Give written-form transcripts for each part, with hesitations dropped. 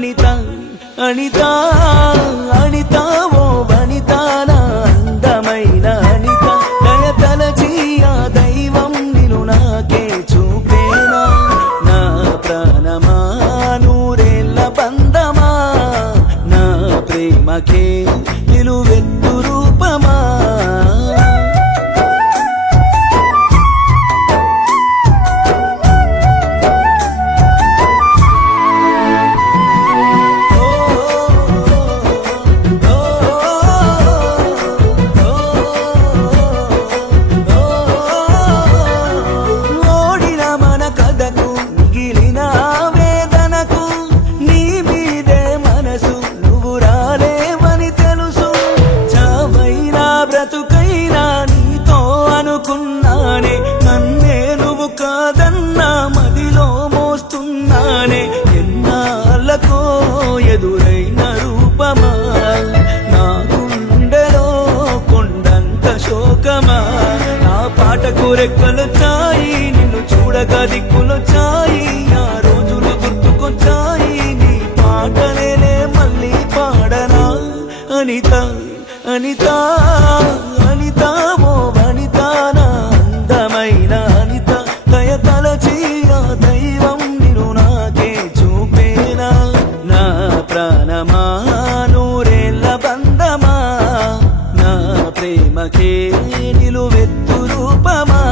అనిత అనిత అనిత ఓ వనిత నా అందమైన అనిత దయతలచి ఆ దైవం నిన్ను నాకే చూపేనా నా ప్రాణమా నూరేళ్ళ బంధమా నా ప్రేమకే నిలువెత్తు రూపమా ఎదురైన రూపమా నా గుండెలో కొండంత శోకమా నా పాటకు రెక్కలొచ్చాయి నిన్ను చూడగా దిక్కులొచ్చాయి ఆ రోజులు గుర్తుకొచ్చాయి నీ పాటలేనే మళ్ళీ పాడనా అనిత అనిత అనిత ఓ వనిత నా అందమైన అనిత దయతలచి ఆ దైవం నిన్ను నాకే చూపేనా నా ప్రాణమా నూరేళ్ళ బంధమా నా ప్రేమకే నిలువెత్తు రూపమా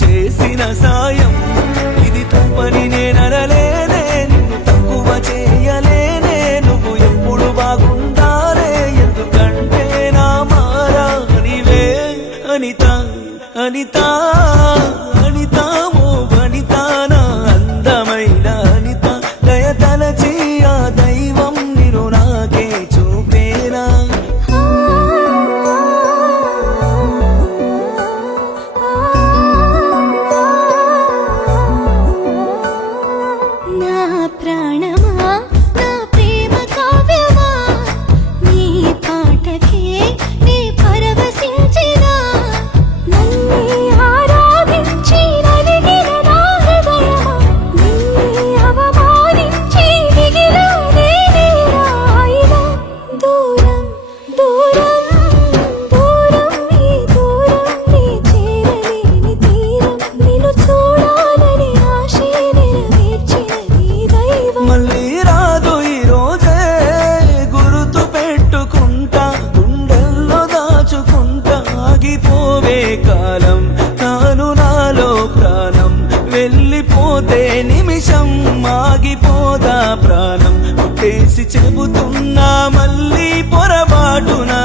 చేసిన సాయం ఇది తప్పని నేనరలేనే నిన్ను తక్కువ చేయలేనే నువ్వు ఎప్పుడు బాగుండాలే ఎందుకంటే నా మారా నీవే అనిత అనిత అనిత ఓ వనిత నా అందమైన అనిత దయతలచి ఆ దైవం నిన్ను నాకే చూపేనా ప్రాణమా నా ప్రేమ కావ్యమా నీ పాటకే నీ పరవశించినా నన్నే ఆరాధించి నలిగిన నా హృదయమా నిన్నే అవమానించి మిగిలానే నేరాయినా దూరం దూరం దూరం ఈ దూరం నీ చేరలేని తీరం నిన్ను చూడాలని ఆశే నెరవేర్చినది మళ్ళీ రాదు ఈ రోజే గుర్తు పెట్టుకుంటా గుండెల్లో దాచుకుంటా ఆగిపోవే కాలం తాను నాలో ప్రాణం వెళ్ళిపోతే నిమిషం ఆగిపోదా ప్రాణం కొట్టేసి చెబుతున్నా మళ్ళీ పొరపాటునా